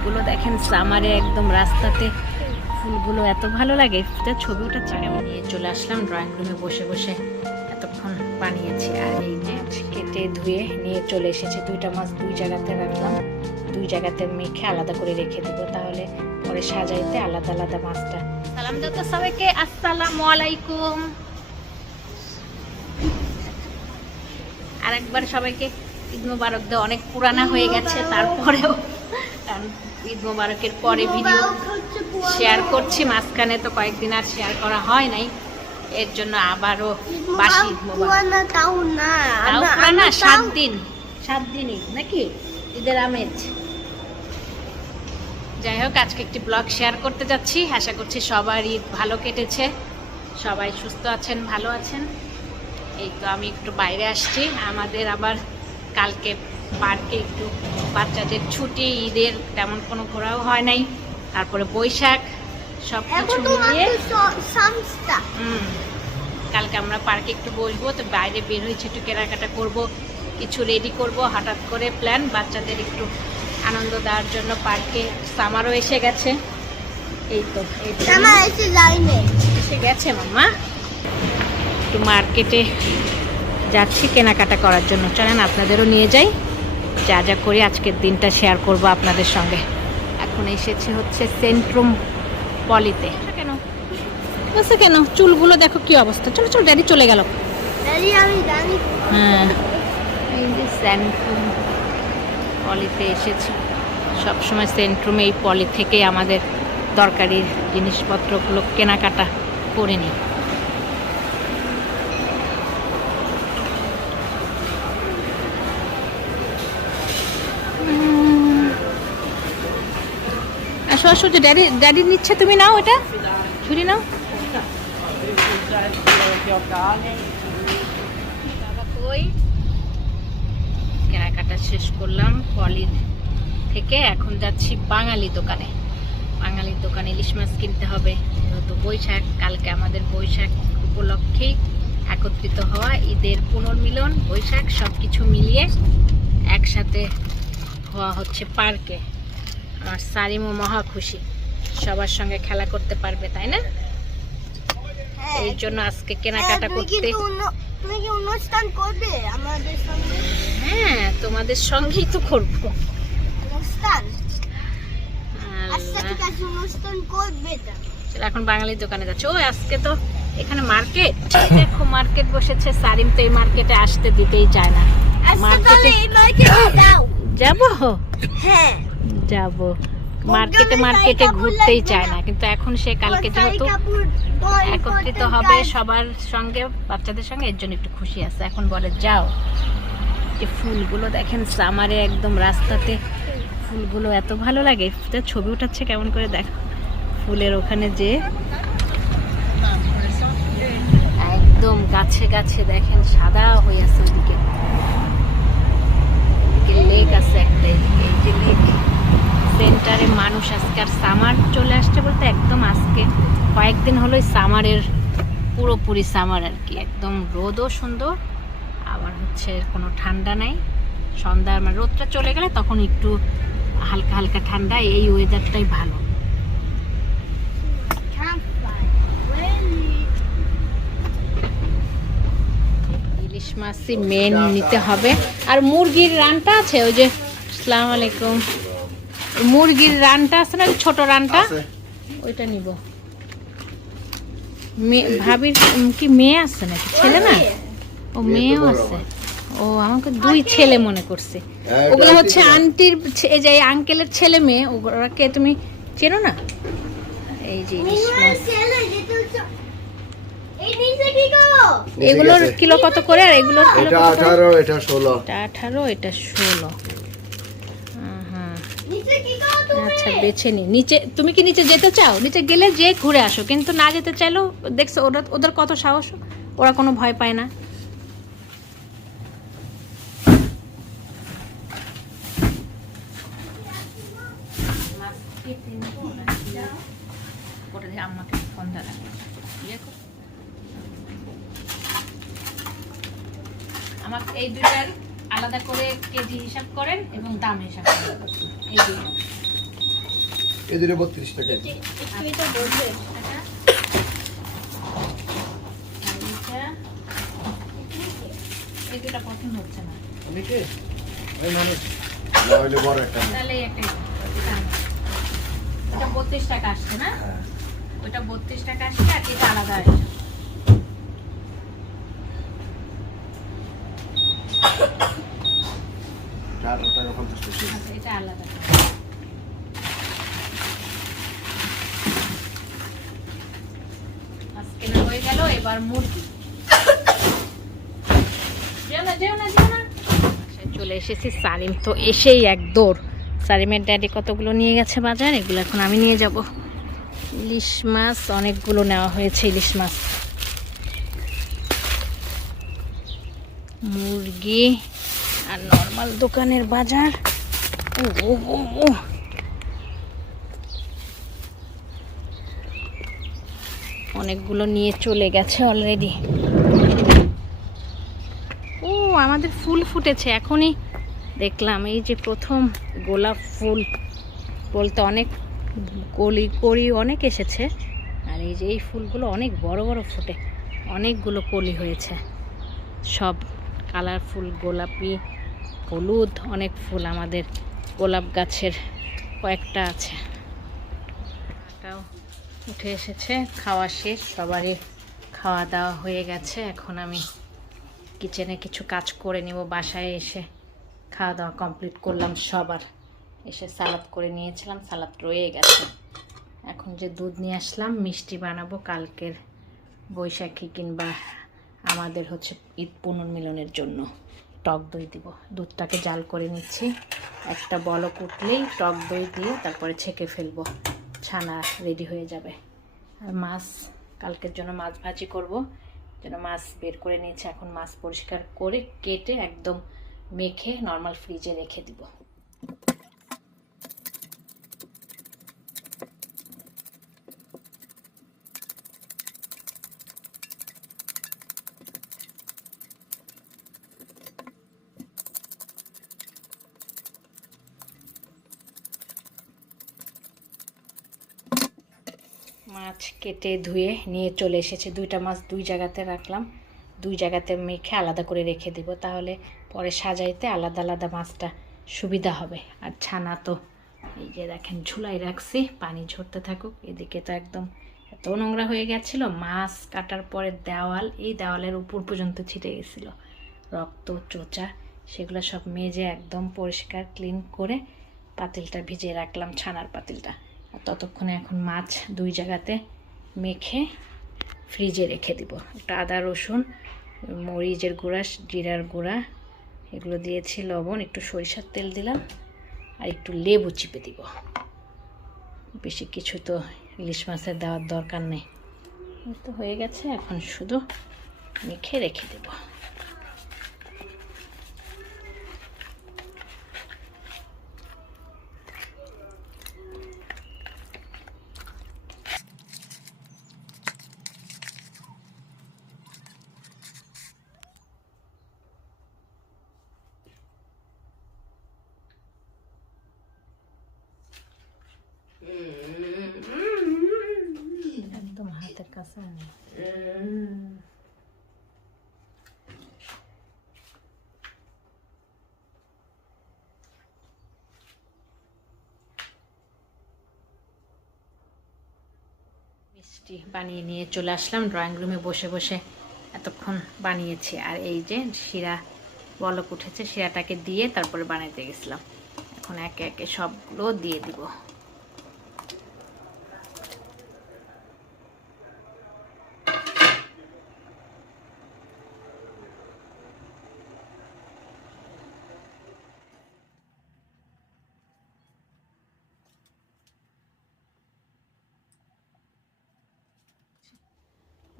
ফুলগুলো দেখেন সামারে একদম রাস্তাতে ফুলগুলো এত ভালো লাগে, ছবি উঠাচ্ছি। আমি নিয়ে চলে আসলাম ড্রয়িং রুমে, বসে বসে এতক্ষণ বানিয়েছি। আর এই যে কেটে ধুয়ে নিয়ে চলে এসেছে। দুইটা মাছ দুই জায়গাতে রাখলাম, দুই জায়গাতে মেখে আলাদা করে রেখে দেবো, তাহলে পরে সাজাইতে আলাদা আলাদা মাছটা। সালাম দাও তো সবাইকে, আসসালামু আলাইকুম। আরেকবার সবাইকে ঈদ মোবারক দাও। অনেক পুরানা হয়ে গেছে, তারপরেও ঈদ মোবারকের পরে ভিডিও শেয়ার করছি। মাঝখানে তো কয়েকদিন আর শেয়ার করা হয় নাই, এর জন্য আবারও বাসি ঈদ মোবারক। তাও পুরানা 7 দিনই নাকি ঈদের আমেজ। যাই হোক, আজকে একটি ব্লগ শেয়ার করতে যাচ্ছি। আশা করছি সবার ঈদ ভালো কেটেছে, সবাই সুস্থ আছেন, ভালো আছেন। এই তো আমি একটু বাইরে আসছি, আমাদের আবার কালকে পার্কে একটু বাচ্চাদের ছুটি, ঈদের তেমন কোনো ঘোরাও হয় নাই, তারপরে বৈশাখ সব কিছু মিলিয়ে কালকে আমরা পার্কে একটু বসবো। তো বাইরে বের হয়েছে, একটু কেনাকাটা করব, কিছু রেডি করব। হঠাৎ করে প্ল্যান বাচ্চাদের একটু আনন্দ দেওয়ার জন্য পার্কে। সামারও এসে গেছে, এই তো এসে গেছে মাম্মা। একটু মার্কেটে যাচ্ছি কেনাকাটা করার জন্য, চলেন আপনাদেরও নিয়ে যাই, যা যা করি আজকের দিনটা শেয়ার করব আপনাদের সঙ্গে। এখন এসেছি হচ্ছে সেন্ট্রুম পলিতে। কেন বসে কেন, চুলগুলো দেখো কি অবস্থা। চলো চলো, ড্যাডি চলে গেল। হ্যাঁ, এই যে সেন্ট্রুম পলিতে এসেছি। সবসময় সেন্ট্রুমে এই পলি থেকে আমাদের দরকারি জিনিসপত্রগুলো কেনাকাটা করে নিই। আসো আসো, যে ড্যাডি নিচ্ছে, তুমি নাও, এটা ছুরি নাও। কেনাকাটা শেষ করলাম পলির থেকে, এখন যাচ্ছি বাঙালি দোকানে। বাঙালির দোকানে ইলিশ মাছ কিনতে হবে, যেহেতু বৈশাখ। কালকে আমাদের বৈশাখ উপলক্ষেই একত্রিত হওয়া, ঈদের পুনর্মিলন, বৈশাখ সব কিছু মিলিয়ে একসাথে হওয়া হচ্ছে পার্কে। আমার সারিমও মহা খুশি, সবার সঙ্গে খেলা করতে পারবে, তাই না? এই জন্য আজকে কেনাকাটা করতে। তুমি কি অনুষ্ঠান করবে আমাদের সঙ্গে? হ্যাঁ, তোমাদের সঙ্গেই তো করব অনুষ্ঠান। আচ্ছা ঠিক আছে, অনুষ্ঠান করবে। চল এখন বাঙালির দোকানে যাচ্ছি। ও আজকে তো এখানে মার্কেট, দেখো মার্কেট বসেছে। সারিম তো এই মার্কেটে আসতে দিতেই চায় না। মার্কেটে যাও। যাবো? হ্যাঁ যাব। মার্কেটে ঘুরতেই চায় না, কিন্তু এখন সে কালকে যেহেতু একত্রিত হবে সবার সঙ্গে, বাচ্চাদের সঙ্গে, এর জন্য একটু খুশি আছে। এখন বলে যাও। এই ফুলগুলো দেখেন সামারে একদম রাস্তাতে ফুলগুলো এত ভালো লাগে, ছবি উঠাচ্ছে কেমন করে দেখো। ফুলের ওখানে যে একদম গাছে গাছে দেখেন সাদা হয়ে আছে, ওইদিকে লেক আছে একটা, এই যে লেক সেন্টারে মানুষ। আজকে আর সামার চলে আসছে বলতে একদম আজকে কয়েকদিন হলো সামারের পুরোপুরি সামার আর কি। একদম রোদও সুন্দর, আবার হচ্ছে কোনো ঠান্ডা নাই। সন্ধ্যা মানে রোদটা চলে গেলে তখন একটু হালকা হালকা ঠান্ডা, এই ওয়েদারটাই ভালো। ইলিশ মাছই মেন নিতে হবে। আর মুরগির রানটা আছে, ওই যে আসসালামু আলাইকুম, মুরগির রানটা আছে না, ছোট রানটা, ওইটা নিব। ভাবির কি মেয়ে আছে নাকি, ছেলে না? ও মেয়েও আছে। ও আমাকে 2 ছেলে মনে করছে। ওগুলো হচ্ছে আন্টির, এই যে আঙ্কেলের ছেলে মেয়ে, ওগুলোকে তুমি চেনো না? এই যে ইলিশ মাছ, এগুলোর কিলো কত করে? আর এগুলোর কিলো কত? 18, এটা 16। এটা 18, এটা 16। আচ্ছা বেছে নি। নিচে তুমি কি নিচে যেতে চাও? নিচে গেলে যে ঘুরে আসো, কিন্তু না যেতে চাইলেও দেখছো ওদের কত সাহস, ওরা কোনো ভয় পায় না। আমার এই দুইটার আলাদা করে কেজি হিসাব করেন এবং দাম হিসাব করেন। এই দুইটা এই দুটো 32 টাকা। এটা বলবে এই দুটা পছন্দ হচ্ছে না, আমি কি ওই মানুষ না হইলে বড় একটা নেই। তাহলে একটা এটা 32 টাকা আসছে না, হ্যাঁ ওইটা 32 টাকা আসছে আর এটা আলাদা আসছে। চার টাকা 50 পয়সা। আচ্ছা, এটা আলাদা। আজকে না হয়ে গেল, এবার মুরগি। যেও না যেও না যেও না। চলে এসেছি, সালিম তো এসেই এক দৌড়। সালিমের ড্যাডি কতগুলো নিয়ে গেছে বাজার, এগুলো এখন আমি নিয়ে যাব। ইলিশ মাছ অনেকগুলো নেওয়া হয়েছে, ইলিশ মাছ, মুরগি আর নর্মাল দোকানের বাজার। ও ও ও ও, অনেকগুলো নিয়ে চলে গেছে অলরেডি। ও আমাদের ফুল ফুটেছে এখনই দেখলাম, এই যে প্রথম গোলাপ ফুল বলতে অনেক কলি অনেক এসেছে, আর এই যে এই ফুলগুলো অনেক বড় বড় ফুটে, অনেকগুলো কলি হয়েছে, সব কালারফুল, গোলাপি, হলুদ, অনেক ফুল আমাদের গোলাপ গাছের কয়েকটা আছে। এটাও উঠে এসেছে, খাওয়া শেষ, সবারই খাওয়া দাওয়া হয়ে গেছে। এখন আমি কিচেনে কিছু কাজ করে নিব। বাসায় এসে খাওয়া দাওয়া কমপ্লিট করলাম সবার, এসে সালাদ করে নিয়েছিলাম, সালাদ রয়ে গেছে। এখন যে দুধ নিয়ে আসলাম, মিষ্টি বানাবো কালকের বৈশাখী কিংবা আমাদের হচ্ছে ঈদ পুনর্মিলনের জন্য। টক দই দিব, দুধটাকে জাল করে নিচ্ছি, একটা বলক উঠলেই টক দই দিয়ে তারপরে ছেঁকে ফেলবো, ছানা রেডি হয়ে যাবে। আর মাছ কালকের জন্য মাছ ভাজি করব, যেন মাছ বের করে নিয়েছে, এখন মাছ পরিষ্কার করে কেটে একদম মেখে নর্মাল ফ্রিজে রেখে দিব। মাছ কেটে ধুয়ে নিয়ে চলে এসেছে, দুইটা মাছ দুই জায়গাতে রাখলাম, দুই জায়গাতে মেখে আলাদা করে রেখে দিব, তাহলে পরে সাজাইতে আলাদা আলাদা মাছটা সুবিধা হবে। আর ছানা তো এই যে দেখেন ঝুলাই রাখছি, পানি ঝরতে থাকুক। এদিকে তো একদম এত নোংরা হয়ে গেছিলো, মাছ কাটার পরে দেওয়াল, এই দেওয়ালের উপর পর্যন্ত ছিটে গেছিলো রক্ত চোচা, সেগুলো সব মেজে একদম পরিষ্কার ক্লিন করে পাতিলটা ভিজিয়ে রাখলাম, ছানার পাতিলটা। আর ততক্ষণে এখন মাছ দুই জায়গাতে মেখে ফ্রিজে রেখে দিব। একটা আদা রসুন, মরিচের গুঁড়া, জিরার গুঁড়া, এগুলো দিয়েছি, লবণ, একটু সরিষার তেল দিলাম, আর একটু লেবু চিপে দিব। বেশি কিছু তো ইলিশ মাছের দেওয়ার দরকার নেই, এই তো হয়ে গেছে। এখন শুধু মেখে রেখে দেব। একদম হাতের কাছে নেই। মিষ্টি বানিয়ে নিয়ে চলে আসলাম, ড্রয়িং রুমে বসে বসে এতক্ষণ বানিয়েছি। আর এই যে শিরা বলক উঠেছে, শিরাটাকে দিয়ে তারপরে বানাইতে গেছিলাম, এখন একে একে সবগুলো দিয়ে দিব।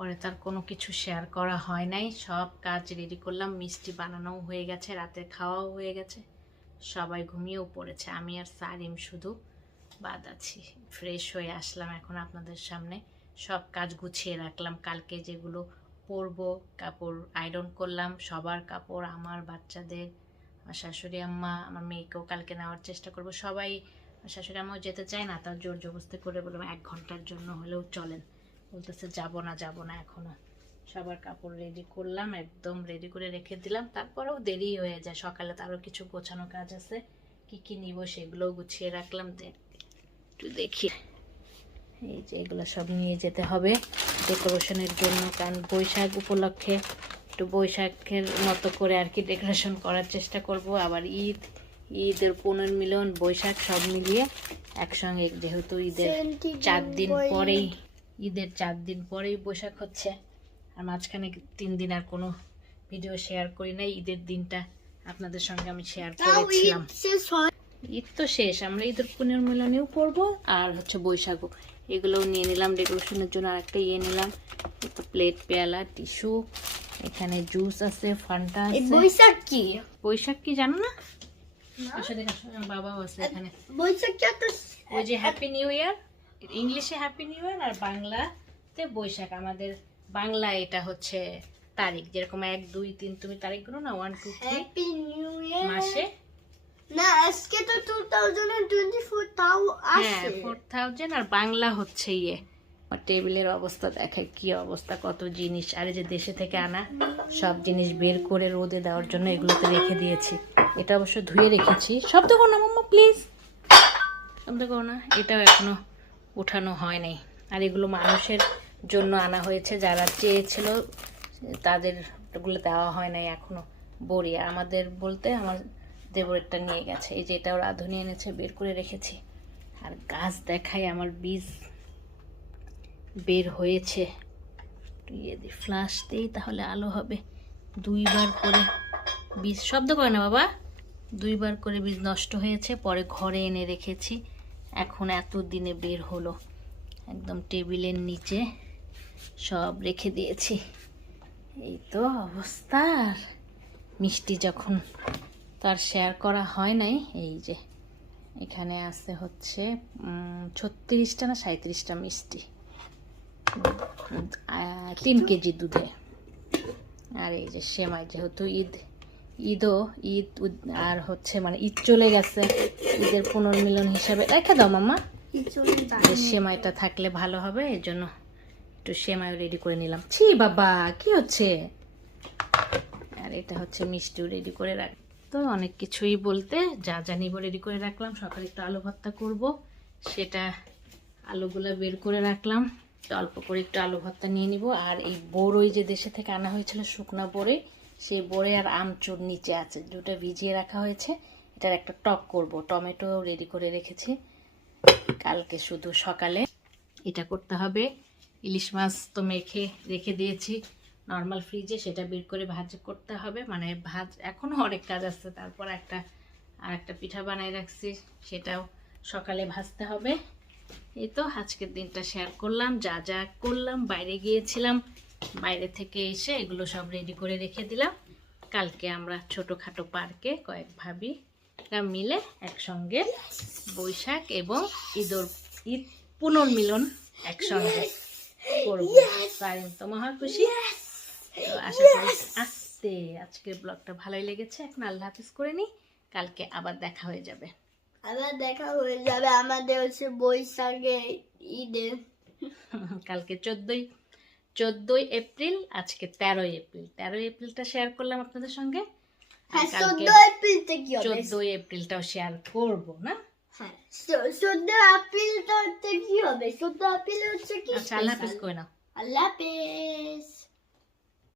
পরে তার কোনো কিছু শেয়ার করা হয় নাই, সব কাজ রেডি করলাম, মিষ্টি বানানোও হয়ে গেছে, রাতের খাওয়াও হয়ে গেছে, সবাই ঘুমিয়েও পড়েছে, আমি আর সালিম শুধু বাদ আছি। ফ্রেশ হয়ে আসলাম এখন আপনাদের সামনে, সব কাজ গুছিয়ে রাখলাম, কালকে যেগুলো পরবো কাপড় আয়রন করলাম, সবার কাপড়, আমার বাচ্চাদের, আমার শাশুড়ি আম্মা, আমার মেয়েকেও কালকে নেওয়ার চেষ্টা করব, সবাই শাশুড়ি আমাও যেতে চায় না, তার জোর জবরদস্তি করে বললাম 1 ঘন্টার জন্য হলেও চলেন। বলতেছে যাবো না এখনো। সবার কাপড় রেডি করলাম, একদম রেডি করে রেখে দিলাম। তারপরেও দেরি হয়ে যায়, সকালে তো আরও কিছু গোছানো কাজ আছে, কি কি নিব সেগুলোও গুছিয়ে রাখলাম। একটু দেখি, এই যে এগুলো সব নিয়ে যেতে হবে ডেকোরেশনের জন্য, কারণ বৈশাখ উপলক্ষে একটু বৈশাখের মতো করে আর কি ডেকোরেশন করার চেষ্টা করব। আবার ঈদের পুনর্মিলন, বৈশাখ সব মিলিয়ে একসঙ্গে, যেহেতু ঈদের 4 দিন পরেই, ঈদের 4 দিন পরেই বৈশাখ হচ্ছে। আর মাঝখানে 3 দিন আর কোনো ভিডিও শেয়ার করি নাই। ঈদের দিনটা আপনাদের সঙ্গে আমি শেয়ার করেছিলাম। ঈদ তো শেষ, আমরা ঈদের পুনর্মিলনেও করবো আর হচ্ছে বৈশাখও। এগুলোও নিয়ে নিলাম ডেকোরেশনের জন্য। আর একটা নিলাম, একটু প্লেট, পেয়ালা, টিস্যু, এখানে জুস আছে, ফান্টা আছে। বৈশাখ কি জানো না? বাবাও আছে এখানে। ওই যে হ্যাপি নিউ ইয়ার, ইংলিশে হ্যাপি নিউ ইয়ার আর বাংলাতে বৈশাখ। আমাদের বাংলা এটা হচ্ছে তারিখ, যেরকম 1 2 3 তুমি তারিখ গুলো না, 1 2 3 মাসে না, আজকে তো 2024 তাও আছে। 4000 আর বাংলা হচ্ছে আর টেবিলের অবস্থা দেখায় কি অবস্থা, কত জিনিস। আর এই যে দেশে থেকে আনা সব জিনিস বের করে রোদে দেওয়ার জন্য এগুলোতে রেখে দিয়েছি। এটা অবশ্য ধুয়ে রেখেছি। শব্দ করো না মাম্মা প্লিজ, শব্দ করো না। এটাও এখনো উঠানো হয় নাই। আর এগুলো মানুষের জন্য আনা হয়েছে, যারা চেয়েছিল তাদের ওগুলো দেওয়া হয় নাই এখনো। বড়ি আমাদের বলতে আমার দেবরেরটা নিয়ে গেছে। এই যে এটাও রাঁধুনি এনেছে, বের করে রেখেছি। আর গাছ দেখাই, আমার বীজ বের হয়েছে। ফ্লাশ দিই তাহলে আলো হবে। 2 বার করে বীজ, শব্দ করে না বাবা, 2 বার করে বীজ নষ্ট হয়েছে, পরে ঘরে এনে রেখেছি। এখন এত দিনে বের হলো। একদম টেবিলের নিচে সব রেখে দিয়েছি। এই তো অবস্থা। মিষ্টি যখন তার শেয়ার করা হয় নাই, এই যে এখানে আছে হচ্ছে 36টা না 37টা মিষ্টি, 3 কেজি দুধে। আর এই যে সেমাই, যেহেতু ঈদ আর হচ্ছে মানে ঈদ চলে গেছে, ঈদের পুনর্মিলন হিসাবে রেখে দাও মাম্মা। সেমাইটা থাকলে ভালো হবে, এই জন্য একটু সেমাই রেডি করে নিলাম। ছি বাবা, কি হচ্ছে? আর এটা হচ্ছে মিষ্টিও রেডি করে রাখ। তো অনেক কিছুই বলতে যা জানিব রেডি করে রাখলাম। সকালে একটু আলু ভর্তা করব, সেটা আলুগুলো বের করে রাখলাম। অল্প করে একটু আলু ভর্তা নিয়ে নিব। আর এই বড়ই যে দেশে থেকে আনা হয়েছিল, শুকনা বড়ই, সেই বড়ে আর আমচুর নিচে আছে, দুটো ভিজিয়ে রাখা হয়েছে। এটার একটা টক করব। টমেটো রেডি করে রেখেছি, কালকে শুধু সকালে এটা করতে হবে। ইলিশ মাছ তো মেখে রেখে দিয়েছি নর্মাল ফ্রিজে, সেটা বের করে ভাজি করতে হবে। মানে এখনও অনেক কাজ আছে। তারপর আর একটা পিঠা বানাই রাখছি, সেটাও সকালে ভাজতে হবে। এই তো আজকের দিনটা শেয়ার করলাম, যা যা করলাম। বাইরে গিয়েছিলাম, বাইরে থেকে এসে এগুলো সব রেডি করে রেখে দিলাম। কালকে আমরা ছোটোখাটো পার্কে কয়েক ভাবিরা মিলে একসঙ্গে বৈশাখ এবং ঈদ পুনর্মিলন একসঙ্গে করবো। সারিম তো মহা খুশি। তো আশা করি আজকের ব্লগটা ভালোই লেগেছে। এখন আল্লাহ হাফিজ করে নিই, কালকে আবার দেখা হয়ে যাবে। আমাদের হচ্ছে বৈশাখে ঈদে। কালকে 14ই এপ্রিল, আজকে 13ই এপ্রিল। 13ই এপ্রিলটা শেয়ার করলাম আপনাদের সঙ্গে। 14ই এপ্রিলটাও শেয়ার করবো না? 14 এপ্রিলটা কি হবে? 14 এপ্রিল হচ্ছে কি? আচ্ছা, আল্লাহ হাফিজ করে নাও। আল্লাহ হাফিজ।